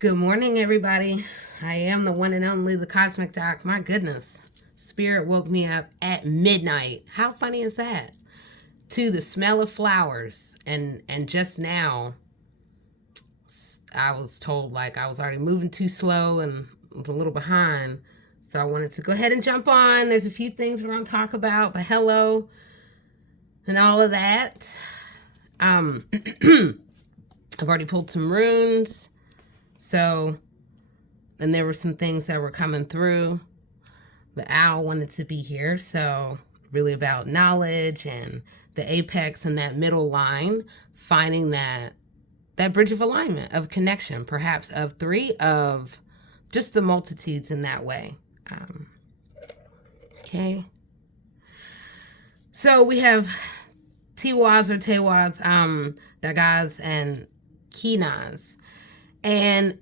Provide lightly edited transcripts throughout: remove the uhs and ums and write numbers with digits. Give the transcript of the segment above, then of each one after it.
Good morning, everybody. I am the one and only the Cosmic Doc. My goodness. Spirit woke me up at midnight. How funny is that? To the smell of flowers. And just now, I was told like I was already moving too slow and was a little behind. So I wanted to go ahead and jump on. There's a few things we're going to talk about, but hello and all of that. I've already pulled some runes. So, and there were some things that were coming through. The owl wanted to be here. So, really about knowledge and the apex and that middle line, finding that bridge of alignment, of connection, perhaps of three, of just the multitudes in that way. Okay. So, we have Tiwaz or Tewaz, Dagaz, and Kinaz. And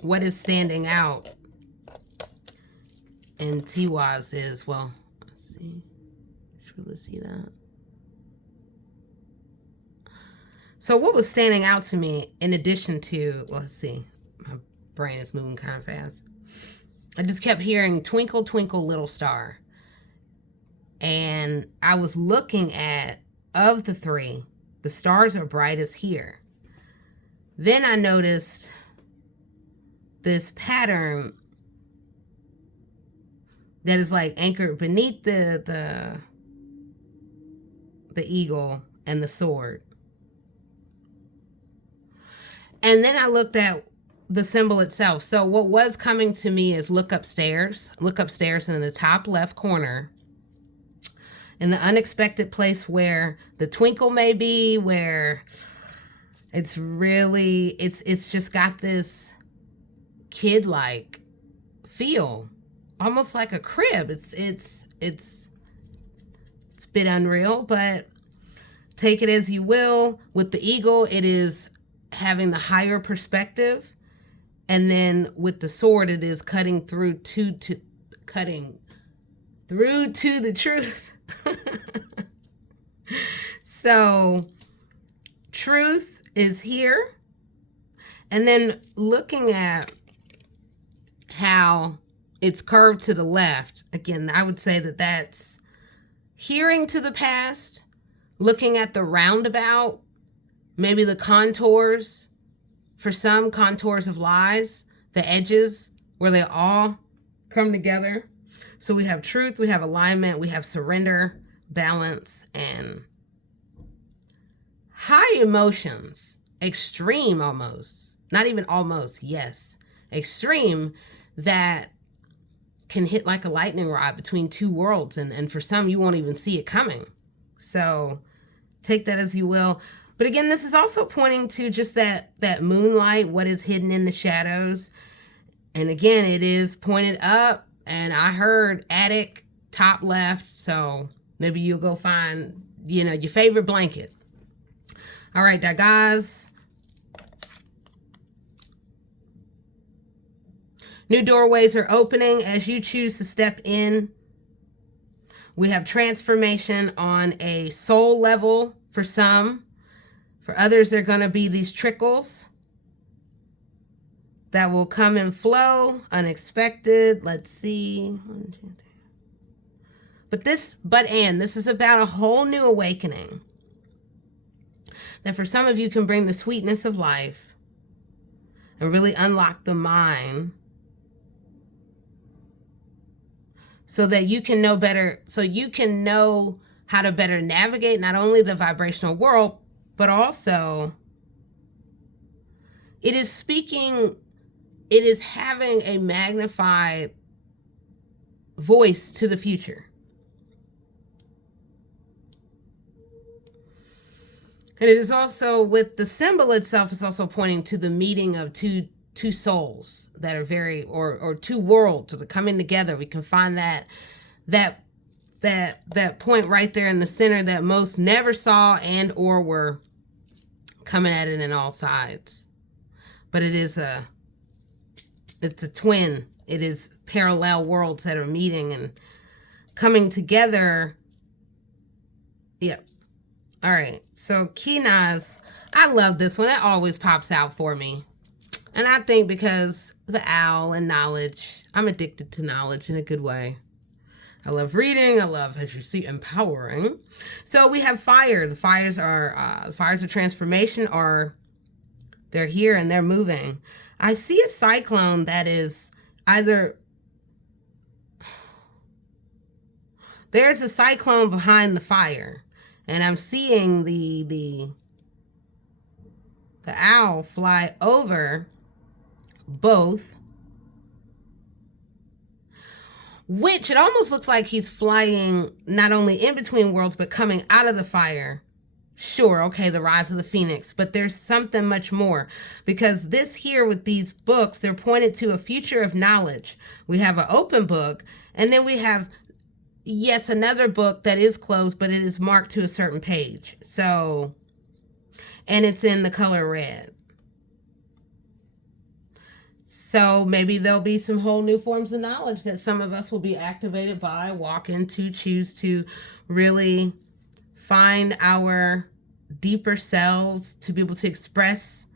what is standing out in Tiwaz is, well, let's see. Should we see that? So what was standing out to me in addition to, well, let's see. My brain is moving kind of fast. I just kept hearing Twinkle, Twinkle, Little Star. And I was looking at, of the three, the stars are brightest here. Then I noticed this pattern that is like anchored beneath the eagle and the sword. And then I looked at the symbol itself. So what was coming to me is look upstairs. Look upstairs in the top left corner, in the unexpected place where the twinkle may be, where it's really, it's just got this kid-like feel, almost like a crib. It's a bit unreal, but take it as you will. With the eagle, it is having the higher perspective, and then with the sword, it is cutting through to the truth. So, truth is here. And then looking at how it's curved to the left, again, I would say that that's hearing to the past, looking at the roundabout, maybe the contours, for some contours of lies, the edges where they all come together. So we have truth, we have alignment, we have surrender, balance, and high emotions, extreme almost, not even almost, yes, extreme, that can hit like a lightning rod between two worlds. And for some, you won't even see it coming. So take that as you will. But again, this is also pointing to just that moonlight, what is hidden in the shadows. And again, it is pointed up, and I heard attic, top left. So maybe you'll go find, your favorite blanket. All right, guys. New doorways are opening as you choose to step in. We have transformation on a soul level for some. For others, they're going to be these trickles that will come and flow, unexpected. Let's see. But this is about a whole new awakening. That for some of you can bring the sweetness of life and really unlock the mind so that you can know better, so you can know how to better navigate not only the vibrational world, but also it is having a magnified voice to the future. And it is also, with the symbol itself, it's also pointing to the meeting of two souls that are very, or two worlds that are coming together. We can find that point right there in the center that most never saw and or were coming at it in all sides. But it's a twin. It is parallel worlds that are meeting and coming together. Yep. All right. So Kenaz, I love this one. It always pops out for me. And I think because the owl and knowledge, I'm addicted to knowledge in a good way. I love reading. I love, as you see, empowering. So we have fire. The fires of transformation are, they're here and they're moving. I see a cyclone that is either, there's a cyclone behind the fire, and I'm seeing the owl fly over both, which it almost looks like he's flying not only in between worlds, but coming out of the fire. Sure, okay, the rise of the phoenix, but there's something much more, because this here with these books, they're pointed to a future of knowledge. We have an open book, and then we have, yes, another book that is closed, but it is marked to a certain page. So, and it's in the color red. So maybe there'll be some whole new forms of knowledge that some of us will be activated by, walk into, choose to really find our deeper selves, to be able to express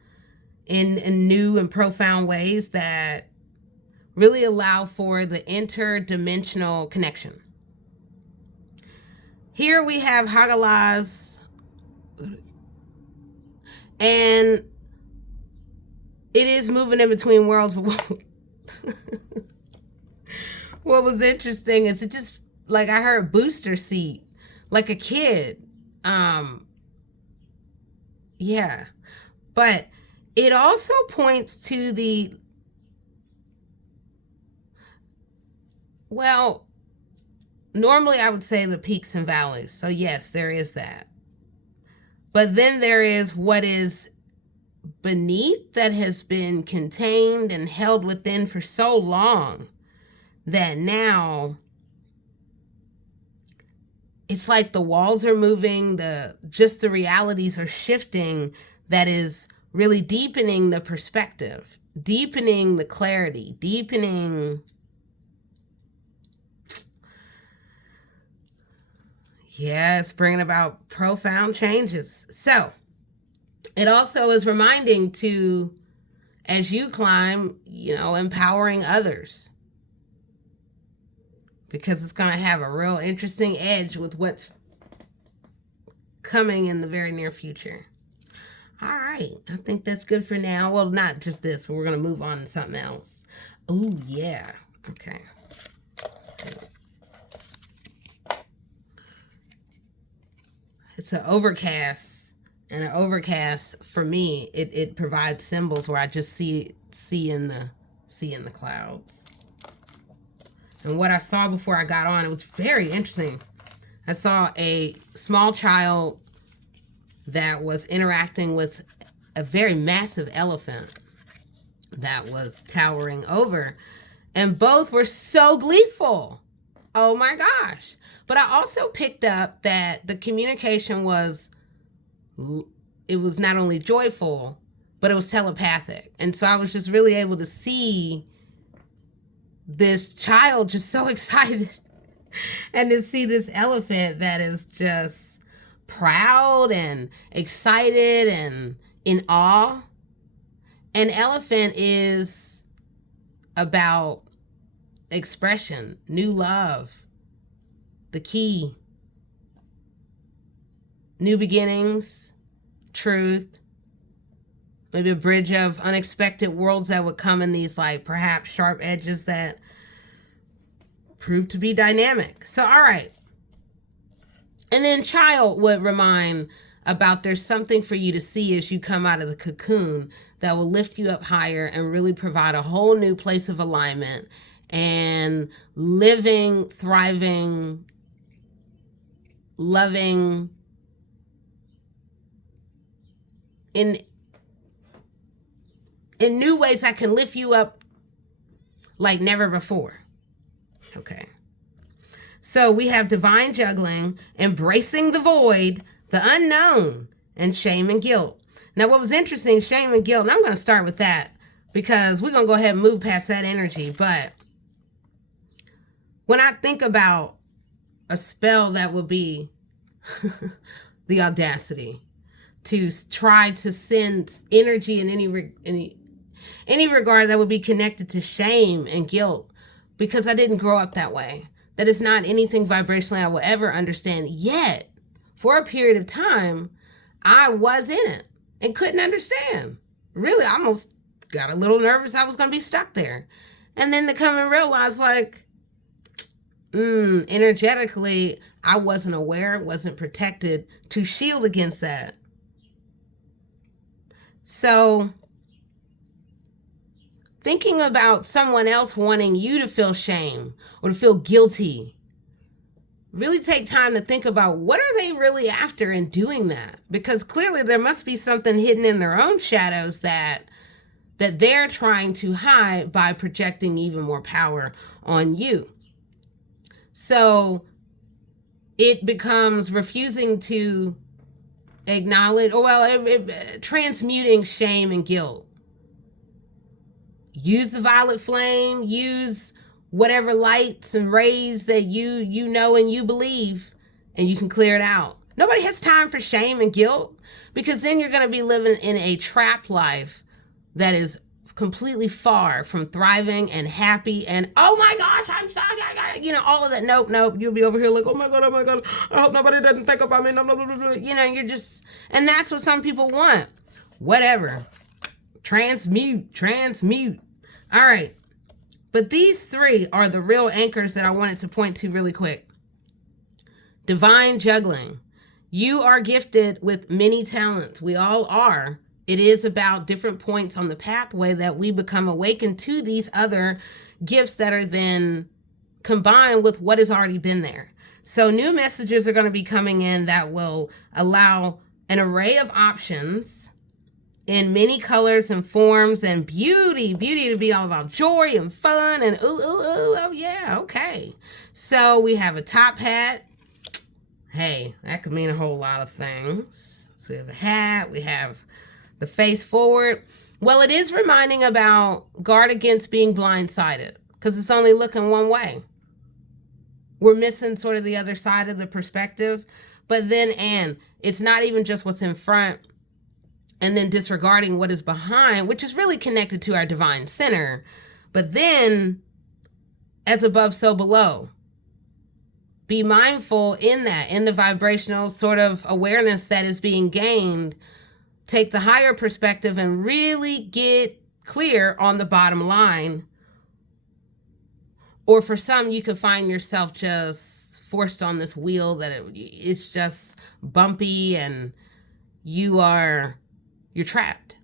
in new and profound ways that really allow for the interdimensional connection. Here we have Hagalaz, and it is moving in between worlds. What was interesting is it just, like, I heard booster seat, like a kid. Yeah. But it also points to the, well, normally I would say the peaks and valleys. So yes, there is that. But then there is what is beneath that has been contained and held within for so long that now it's like the walls are moving, just the realities are shifting, that is really deepening the perspective, deepening the clarity, deepening. Yeah, it's bringing about profound changes. So it also is reminding to, as you climb, empowering others, because it's going to have a real interesting edge with what's coming in the very near future. All right. I think that's good for now. Well, not just this, but we're going to move on to something else. Oh, yeah. Okay. It's an overcast, and an overcast for me, it provides symbols where I just see in the clouds. And what I saw before I got on, it was very interesting. I saw a small child that was interacting with a very massive elephant that was towering over, and both were so gleeful. Oh my gosh. But I also picked up that the communication was not only joyful, but it was telepathic. And so I was just really able to see this child just so excited, and to see this elephant that is just proud and excited and in awe. An elephant is about expression, new love, the key, new beginnings, truth, maybe a bridge of unexpected worlds that would come in these, like, perhaps sharp edges that prove to be dynamic. So, all right. And then child would remind about there's something for you to see as you come out of the cocoon that will lift you up higher and really provide a whole new place of alignment and living, thriving, loving in new ways that can lift you up like never before. Okay. So we have divine juggling, embracing the void, the unknown, and shame and guilt. Now, what was interesting, shame and guilt, and I'm going to start with that because we're going to go ahead and move past that energy. But when I think about a spell that would be the audacity to try to send energy in any regard that would be connected to shame and guilt, because I didn't grow up that way. That is not anything vibrationally I will ever understand. Yet, for a period of time, I was in it and couldn't understand. Really, I almost got a little nervous I was going to be stuck there. And then to come and realize, like, energetically, I wasn't aware, wasn't protected to shield against that. So, thinking about someone else wanting you to feel shame or to feel guilty, really take time to think about what are they really after in doing that? Because clearly there must be something hidden in their own shadows that they're trying to hide by projecting even more power on you. So it becomes refusing to acknowledge, transmuting shame and guilt. Use the violet flame, use whatever lights and rays that you know and you believe, and you can clear it out. Nobody has time for shame and guilt, because then you're going to be living in a trapped life that is completely far from thriving and happy and, oh my gosh, I'm sorry, all of that. Nope. You'll be over here like, oh my God, I hope nobody doesn't think about me. You're just, and that's what some people want. Whatever. Transmute. All right. But these three are the real anchors that I wanted to point to really quick. Divine juggling. You are gifted with many talents. We all are. It is about different points on the pathway that we become awakened to these other gifts that are then combined with what has already been there. So new messages are going to be coming in that will allow an array of options in many colors and forms, and beauty to be all about joy and fun and oh yeah, okay. So we have a top hat. Hey, that could mean a whole lot of things. So we have a hat, we have the face forward. Well, it is reminding about guard against being blindsided, because it's only looking one way. We're missing sort of the other side of the perspective. But then, it's not even just what's in front and then disregarding what is behind, which is really connected to our divine center. But then, as above, so below. Be mindful in that, in the vibrational sort of awareness that is being gained. Take the higher perspective and really get clear on the bottom line. Or for some, you could find yourself just forced on this wheel that it's just bumpy and you're trapped.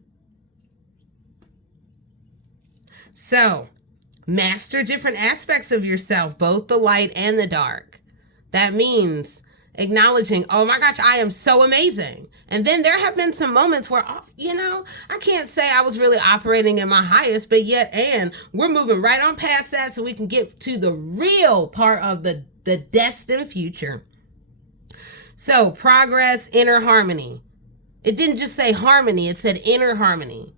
So, master different aspects of yourself, both the light and the dark. That means acknowledging, oh my gosh, I am so amazing. And then there have been some moments where, I can't say I was really operating in my highest, but yet, and we're moving right on past that so we can get to the real part of the destined future. So, progress, inner harmony. It didn't just say harmony, it said inner harmony.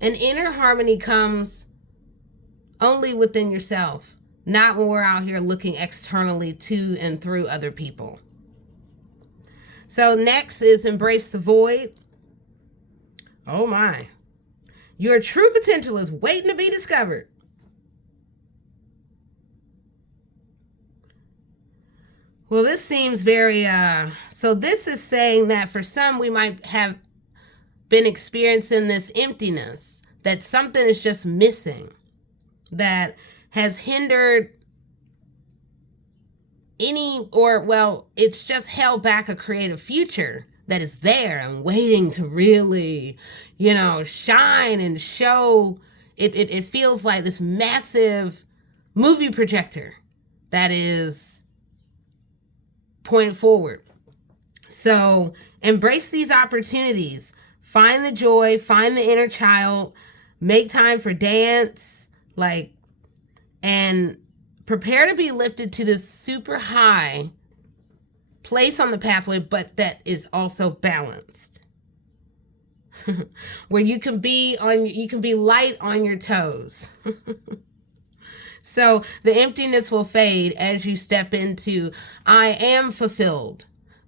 And inner harmony comes only within yourself, not when we're out here looking externally to and through other people. So next is embrace the void. Oh my. Your true potential is waiting to be discovered. Well, this seems very, so this is saying that for some, we might have been experiencing this emptiness, that something is just missing, that has hindered it's just held back a creative future that is there and waiting to really, shine and show. It feels like this massive movie projector that is pointed forward. So embrace these opportunities. Find the joy, find the inner child, make time for dance, and prepare to be lifted to this super high place on the pathway, but that is also balanced. Where you can be light on your toes. So the emptiness will fade as you step into, I am fulfilled.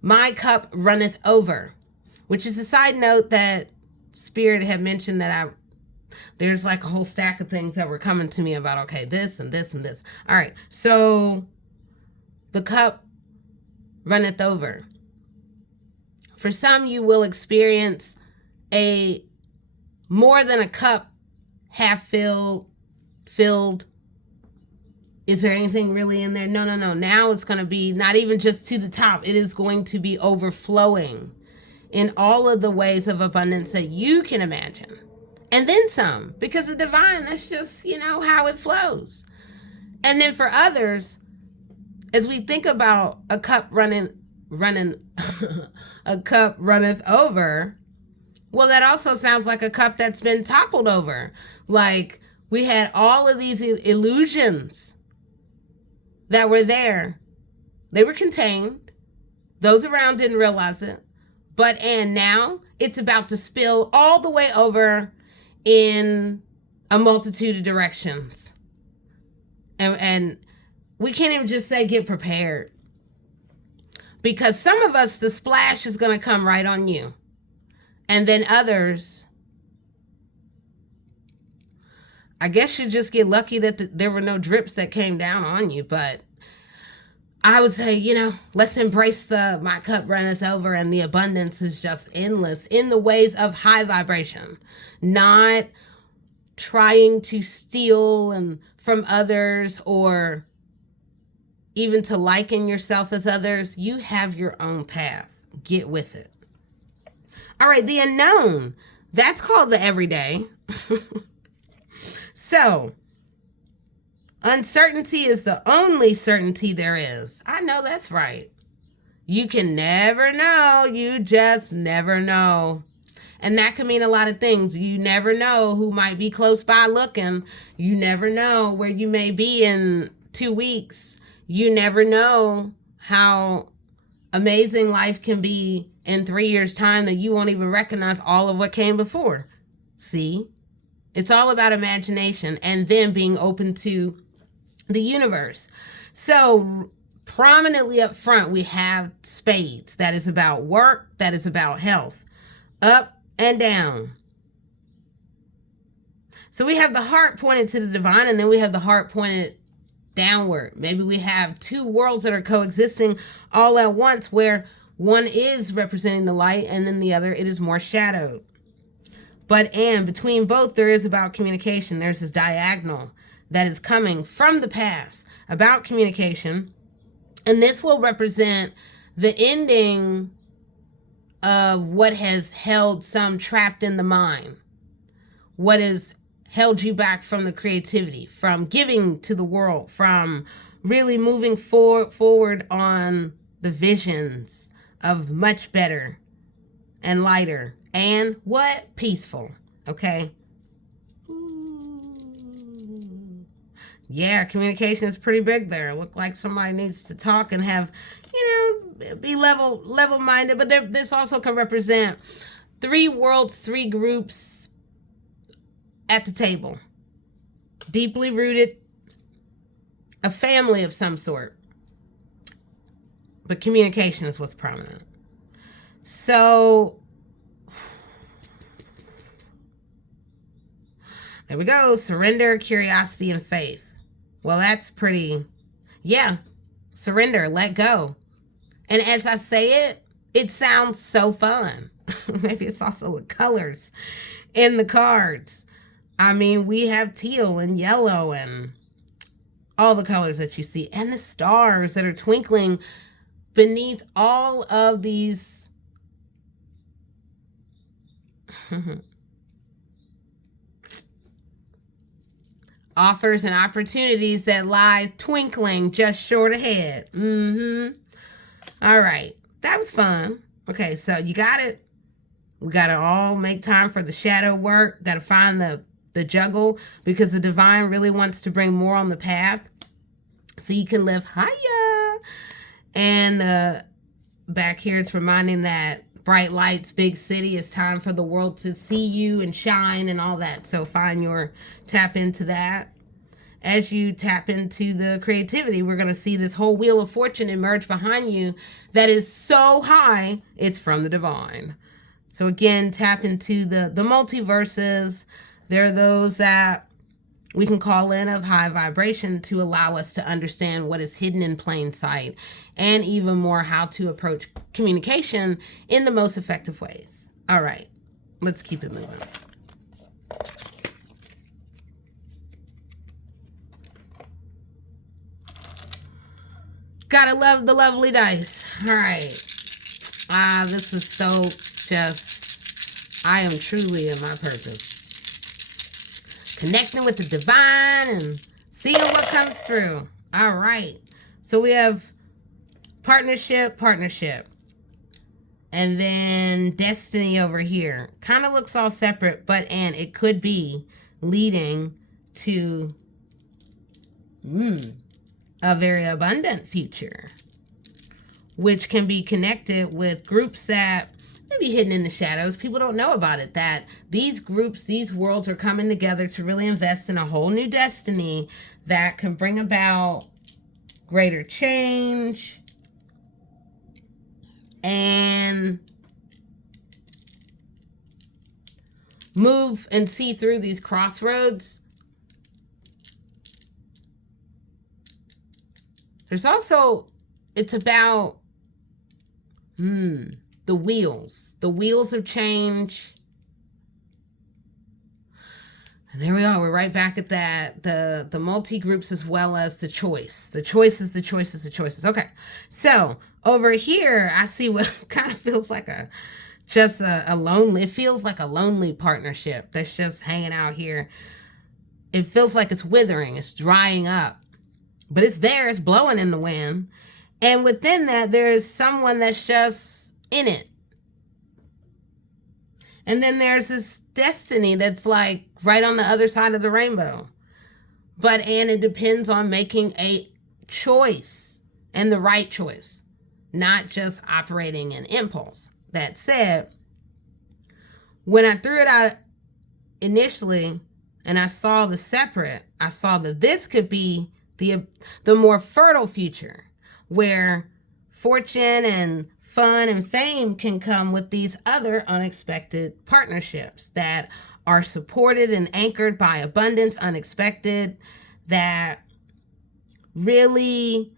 My cup runneth over, which is a side note that Spirit had mentioned that there's like a whole stack of things that were coming to me about, okay, this and this and this. All right, so the cup runneth over. For some, you will experience a more than a cup half filled. Is there anything really in there? No. Now it's going to be not even just to the top. It is going to be overflowing in all of the ways of abundance that you can imagine. And then some, because the divine, that's just, how it flows. And then for others, as we think about a cup running, a cup runneth over, well, that also sounds like a cup that's been toppled over. Like we had all of these illusions that were there. They were contained. Those around didn't realize it. And now it's about to spill all the way over in a multitude of directions. And we can't even just say get prepared. Because some of us, the splash is going to come right on you. And then others, I guess you just get lucky that there were no drips that came down on you. But I would say, let's embrace my cup runneth over, and the abundance is just endless in the ways of high vibration, not trying to steal and from others or even to liken yourself as others. You have your own path. Get with it. All right, the unknown, that's called the everyday. So, uncertainty is the only certainty there is. I know that's right. You can never know. You just never know. And that can mean a lot of things. You never know who might be close by looking. You never know where you may be in 2 weeks. You never know how amazing life can be in 3 years' time that you won't even recognize all of what came before. See? It's all about imagination and then being open to the universe. So prominently up front, we have spades. That is about work. That is about health. Up and down. So we have the heart pointed to the divine, and then we have the heart pointed downward. Maybe we have two worlds that are coexisting all at once, where one is representing the light and then the other, it is more shadowed. And between both, there is about communication. There's this diagonal that is coming from the past about communication. And this will represent the ending of what has held some trapped in the mind. What has held you back from the creativity, from giving to the world, from really moving forward on the visions of much better and lighter and what? Peaceful. Okay? Yeah, communication is pretty big there. Look like somebody needs to talk and have, be level-minded. But this also can represent 3 worlds, 3 groups at the table. Deeply rooted, a family of some sort. But communication is what's prominent. So, there we go. Surrender, curiosity, and faith. Well, that's pretty, surrender, let go. And as I say it, it sounds so fun. Maybe it's also the colors in the cards. I mean, we have teal and yellow and all the colors that you see, and the stars that are twinkling beneath all of these offers and opportunities that lie twinkling just short ahead. All right. That was fun. Okay, so you got it. We got to all make time for the shadow work. Got to find the juggle, because the divine really wants to bring more on the path so you can live higher. And back here, it's reminding that bright lights, big city, it's time for the world to see you and shine and all that. So tap into that. as you tap into the creativity. We're going to see this whole wheel of fortune emerge behind you that is so high, it's from the divine. So again, tap into the multiverses. There are those that we can call in of high vibration to allow us to understand what is hidden in plain sight, and even more how to approach communication in the most effective ways. All right, let's keep it moving. Gotta love the lovely dice. All right. This is so just, I am truly in my purpose. Connecting with the divine and seeing what comes through. All right. So we have partnership. And then destiny over here. Kind of looks all separate, and it could be leading to a very abundant future, which can be connected with groups that may be hidden in the shadows. People don't know about it, that these groups, these worlds are coming together to really invest in a whole new destiny that can bring about greater change and move and see through these crossroads. There's also, it's about the wheels of change. And there we are. We're right back at that. The multi-groups as well as the choice. The choices. Okay. So over here, I see what kind of feels like a lonely, it feels like a lonely partnership that's just hanging out here. It feels like it's withering, it's drying up. But it's there, it's blowing in the wind. And within that, there's someone that's just in it. And then there's this destiny that's like right on the other side of the rainbow. And it depends on making a choice, and the right choice, not just operating in impulse. That said, when I threw it out initially and I saw the separate, I saw that this could be the more fertile future where fortune and fun and fame can come with these other unexpected partnerships that are supported and anchored by abundance, unexpected, that really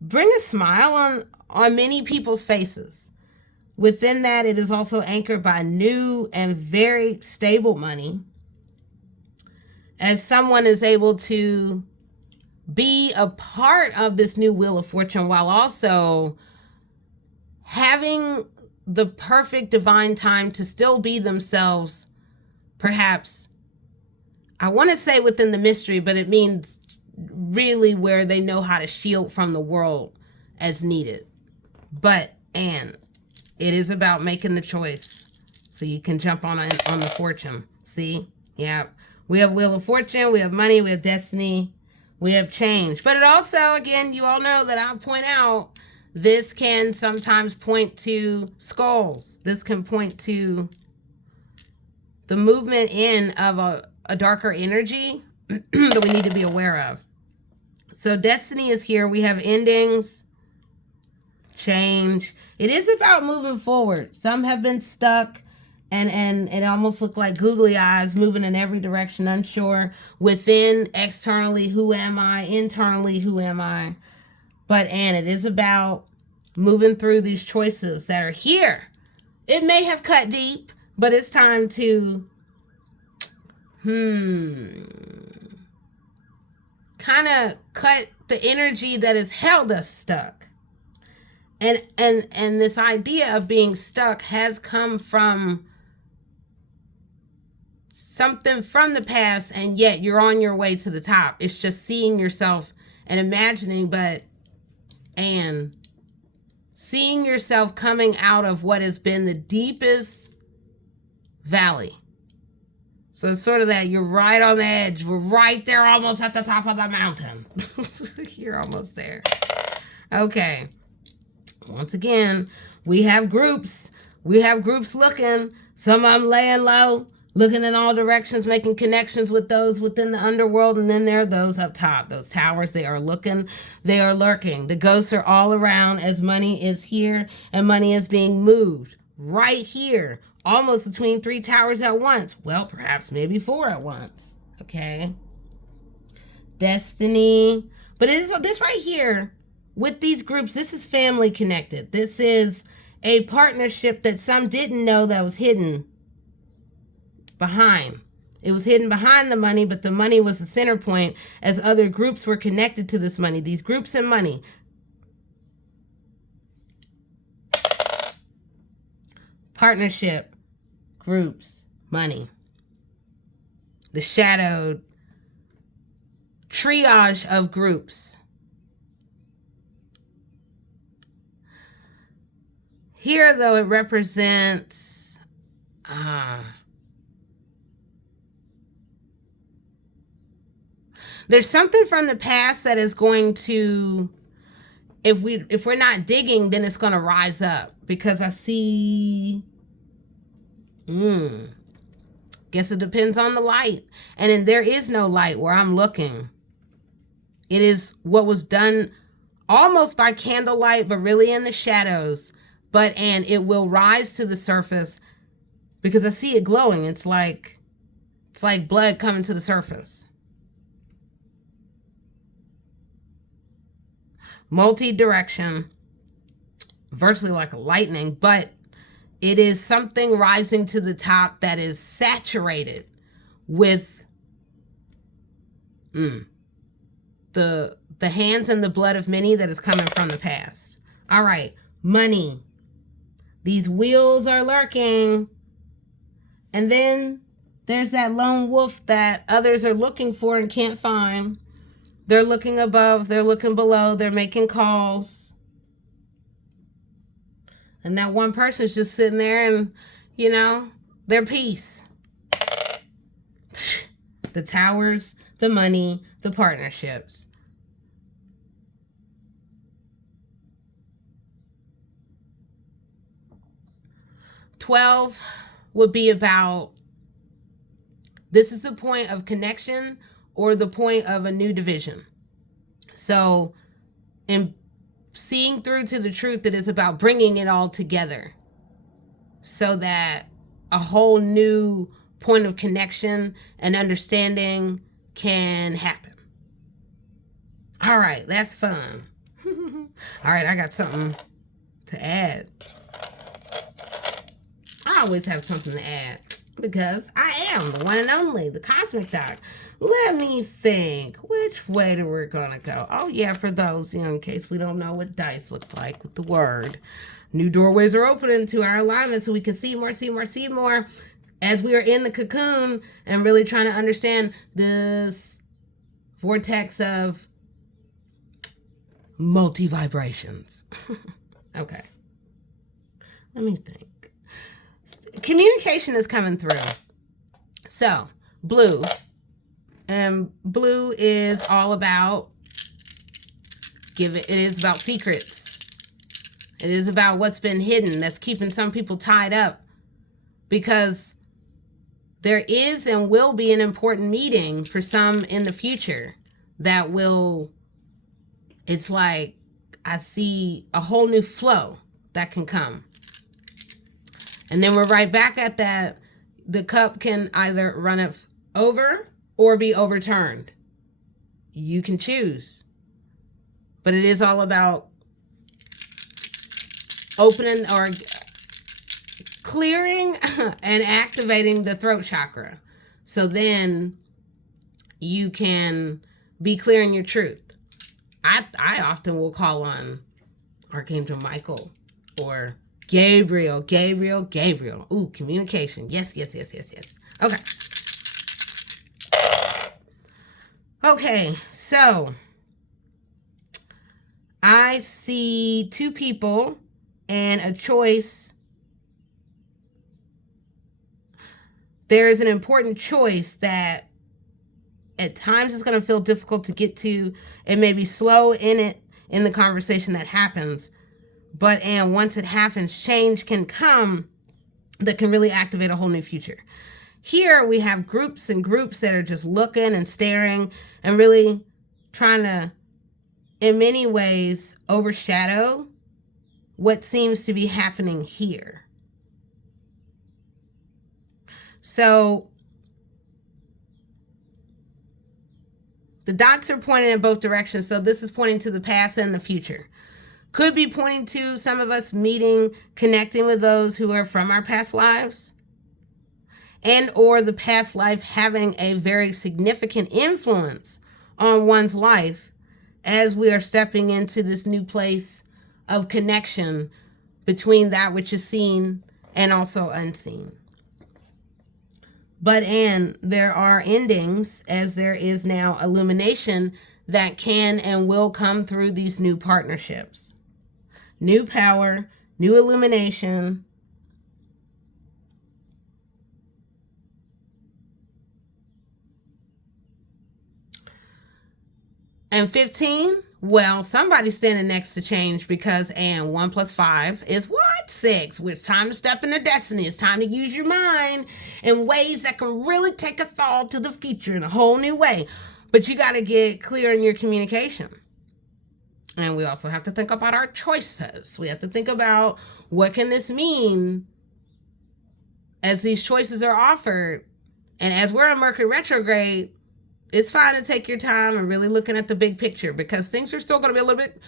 bring a smile on many people's faces. Within that, it is also anchored by new and very stable money, as someone is able to be a part of this new wheel of fortune while also having the perfect divine time to still be themselves. Perhaps, I want to say within the mystery, but it means really where they know how to shield from the world as needed. And it is about making the choice so you can jump on the fortune. See? Yeah. We have wheel of fortune, we have money, we have destiny, we have change. But it also, again, you all know that I'll point out, this can sometimes point to skulls. This can point to the movement in of a darker energy that we need to be aware of. So destiny is here. We have endings, change. It is about moving forward. Some have been stuck and it almost looked like googly eyes moving in every direction, unsure within, externally, who am I? Internally, who am I? And it is about moving through these choices that are here. It may have cut deep, but it's time to kind of cut the energy that has held us stuck. And this idea of being stuck has come from something from the past, and yet you're on your way to the top. It's just seeing yourself and imagining, and seeing yourself coming out of what has been the deepest valley. So it's sort of that you're right on the edge. We're right there almost at the top of the mountain. You're almost there. Okay. Once again, we have groups. We have groups looking. Some of them laying low. looking in all directions, making connections with those within the underworld. And then there are those up top, those towers. They are looking, they are lurking. The ghosts are all around as money is here and money is being moved right here, almost between 3 towers at once. Well, perhaps maybe 4 at once. Okay. Destiny. But it is this right here with these groups. This is family connected. This is a partnership that some didn't know that was hidden behind. It was hidden behind the money, but the money was the center point as other groups were connected to this money. These groups and money. Partnership, groups, money. The shadowed triage of groups. Here, though, it represents there's something from the past that is going to, if we're not digging, then it's going to rise up, because I see guess it depends on the light. And then there is no light where I'm looking. It is what was done almost by candlelight, but really in the shadows. And it will rise to the surface because I see it glowing. It's like blood coming to the surface. Multi-direction, virtually like a lightning, but it is something rising to the top that is saturated with the hands and the blood of many that is coming from the past. All right, money. These wheels are lurking. And then there's that lone wolf that others are looking for and can't find. They're looking above, they're looking below, they're making calls. And that one person's just sitting there and, their peace. The towers, the money, the partnerships. $12 would be about, this is the point of connection or the point of a new division. So in seeing through to the truth, that is about bringing it all together so that a whole new point of connection and understanding can happen. All right, that's fun. All right, I got something to add. I always have something to add because I am the one and only, the Cosmic Doc. Let me think. Which way do we're going to go? Oh, yeah, for those, in case we don't know what dice look like with the word. New doorways are opening to our alignment so we can see more as we are in the cocoon and really trying to understand this vortex of multi-vibrations. Okay. Let me think. Communication is coming through. So, blue. And blue is all about it is about secrets. It is about what's been hidden that's keeping some people tied up, because there is and will be an important meeting for some in the future that will, it's like I see a whole new flow that can come. And then we're right back at that. The cup can either run it over or be overturned. You can choose. But it is all about opening or clearing and activating the throat chakra. So then you can be clear in your truth. I often will call on Archangel Michael or Gabriel. Ooh, communication. Yes. Okay. Okay, so I see 2 people and a choice. There is an important choice that at times is going to feel difficult to get to. It may be slow in the conversation that happens. And once it happens, change can come that can really activate a whole new future. Here we have groups and groups that are just looking and staring and really trying to, in many ways, overshadow what seems to be happening here. So the dots are pointing in both directions. So this is pointing to the past and the future. Could be pointing to some of us meeting, connecting with those who are from our past lives, and or the past life having a very significant influence on one's life as we are stepping into this new place of connection between that which is seen and also unseen. But and there are endings, as there is now illumination that can and will come through these new partnerships. New power, new illumination. And 15, well, somebody's standing next to change because, and 1 + 5 is what? 6. It's time to step into destiny. It's time to use your mind in ways that can really take us all to the future in a whole new way. But you got to get clear in your communication. And we also have to think about our choices. We have to think about what can this mean as these choices are offered. And as we're in Mercury retrograde, it's fine to take your time and really looking at the big picture, because things are still going to be a little bit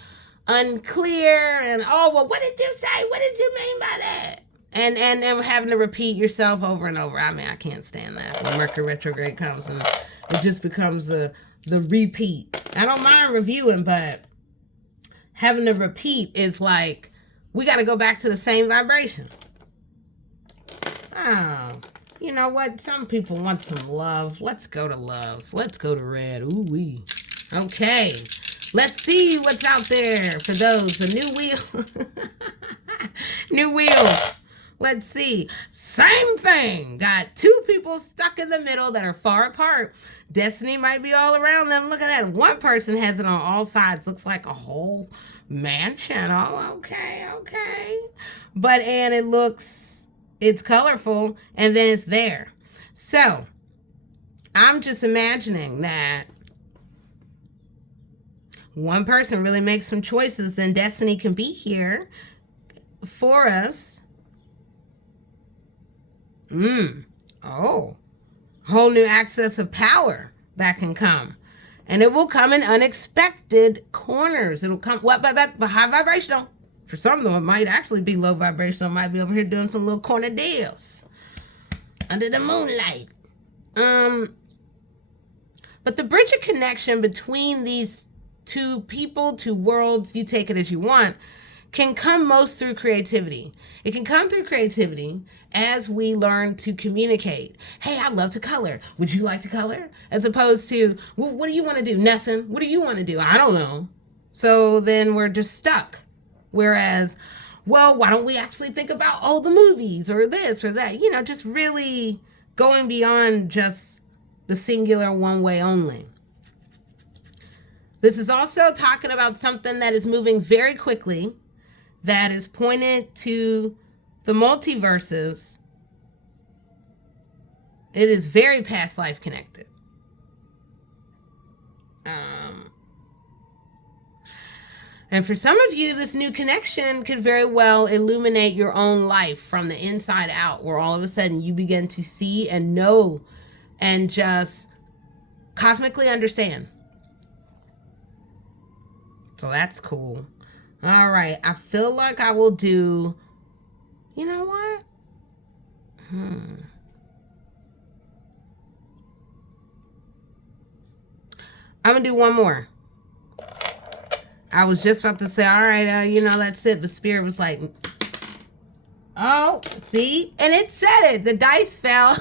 unclear. And, oh, well, what did you say? What did you mean by that? And having to repeat yourself over and over. I mean, I can't stand that when Mercury retrograde comes and it just becomes the repeat. I don't mind reviewing, but having to repeat is like, we got to go back to the same vibration. Oh, you know what? Some people want some love. Let's go to love. Let's go to red. Ooh-wee. Okay. Let's see what's out there for those. The new wheel. New wheels. Let's see. Same thing. Got 2 people stuck in the middle that are far apart. Destiny might be all around them. Look at that. One person has it on all sides. Looks like a whole mansion. Oh, okay. But, and it looks... it's colorful, and then it's there. So, I'm just imagining that one person really makes some choices, then destiny can be here for us. Oh, whole new access of power that can come. And it will come in unexpected corners. It'll come, but high vibrational. For some, though, it might actually be low vibrational. Might be over here doing some little corner deals under the moonlight. But the bridge of connection between these 2 people, 2 worlds, you take it as you want, can come most through creativity. It can come through creativity as we learn to communicate. Hey, I love to color. Would you like to color? As opposed to, well, what do you want to do? Nothing. What do you want to do? I don't know. So then we're just stuck. Whereas, well, why don't we actually think about, oh, the movies or this or that? You know, just really going beyond just the singular one way only. This is also talking about something that is moving very quickly, that is pointed to the multiverses. It is very past life connected. And for some of you, this new connection could very well illuminate your own life from the inside out, where all of a sudden you begin to see and know and just cosmically understand. So that's cool. All right. I feel like I will do, you know what? I'm going to do one more. I was just about to say, all right, you know, that's it. But Spirit was like, oh, see? And it said it. The dice fell.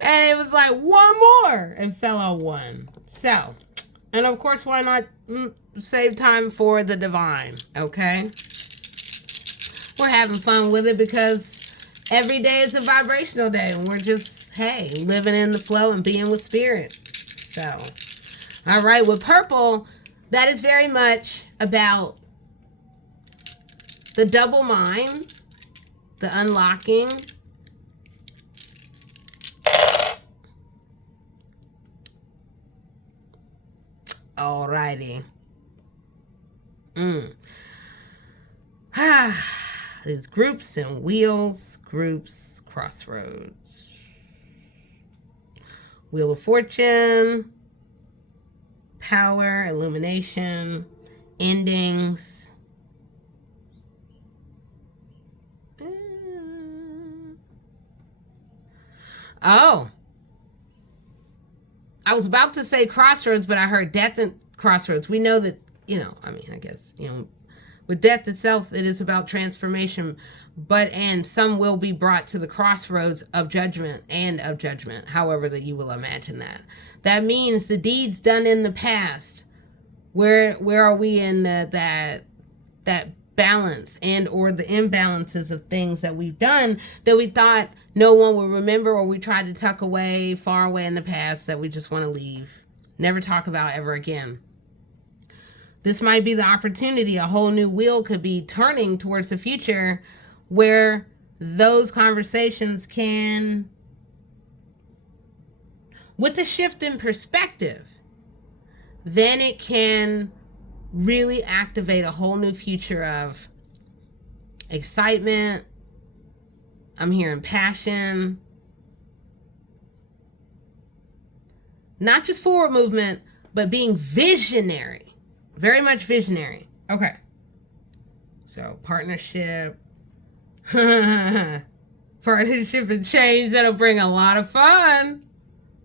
And it was like, one more. And fell on 1. So, and of course, why not save time for the divine, okay? We're having fun with it because every day is a vibrational day. And we're just, hey, living in the flow and being with Spirit. So, all right, with purple, that is very much about the double mind, the unlocking, Alrighty. There's groups and wheels, groups, crossroads. Wheel of Fortune, power, illumination, endings. Oh. I was about to say crossroads, but I heard death and crossroads. We know that, I guess, with death itself, it is about transformation, and some will be brought to the crossroads of judgment and of judgment, however that you will imagine that. That means the deeds done in the past. Where are we in that balance and or the imbalances of things that we've done that we thought no one will remember, or we tried to tuck away far away in the past that we just want to leave, never talk about ever again. This might be the opportunity. A whole new wheel could be turning towards the future where those conversations can, with a shift in perspective, then it can really activate a whole new future of excitement. I'm hearing passion. Not just forward movement, but being visionary. Very much visionary. Okay. So, partnership. Partnership and change. That'll bring a lot of fun.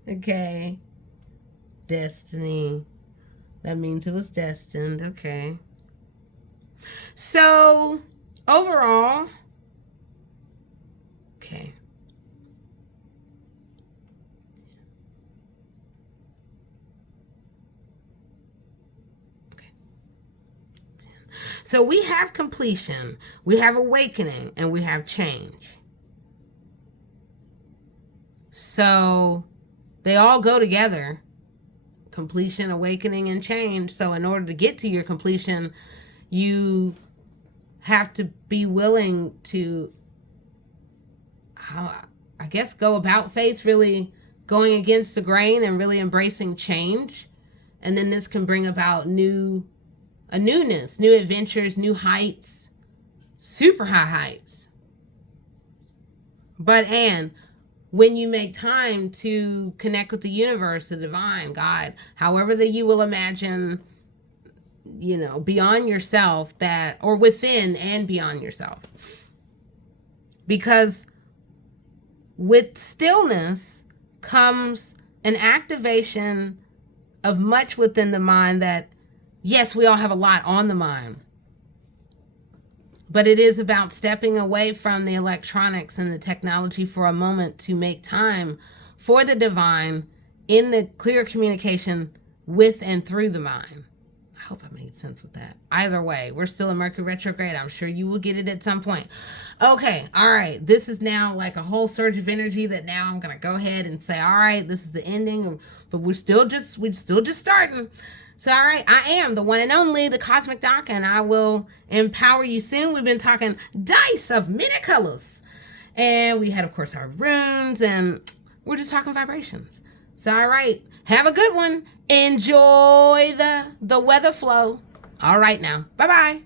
Okay. Destiny. That means it was destined. Okay. So, overall, okay. So we have completion, we have awakening, and we have change. So they all go together. Completion, awakening, and change. So in order to get to your completion, you have to be willing to, I guess, go about face, really going against the grain and really embracing change. And then this can bring about a newness, new adventures, new heights, super high heights. And when you make time to connect with the universe, the divine, God, however that you will imagine, beyond yourself, that, or within and beyond yourself. Because with stillness comes an activation of much within the mind that, yes, we all have a lot on the mind. But it is about stepping away from the electronics and the technology for a moment to make time for the divine in the clear communication with and through the mind. I hope I made sense with that. Either way, we're still in Mercury retrograde. I'm sure you will get it at some point. Okay, all right. This is now like a whole surge of energy that now I'm going to go ahead and say, all right, this is the ending, but we're still just starting. So, all right, I am the one and only, the Cosmic Doc, and I will empower you soon. We've been talking dice of many colors. And we had, of course, our runes, and we're just talking vibrations. So, all right, have a good one. Enjoy the weather flow. All right now. Bye-bye.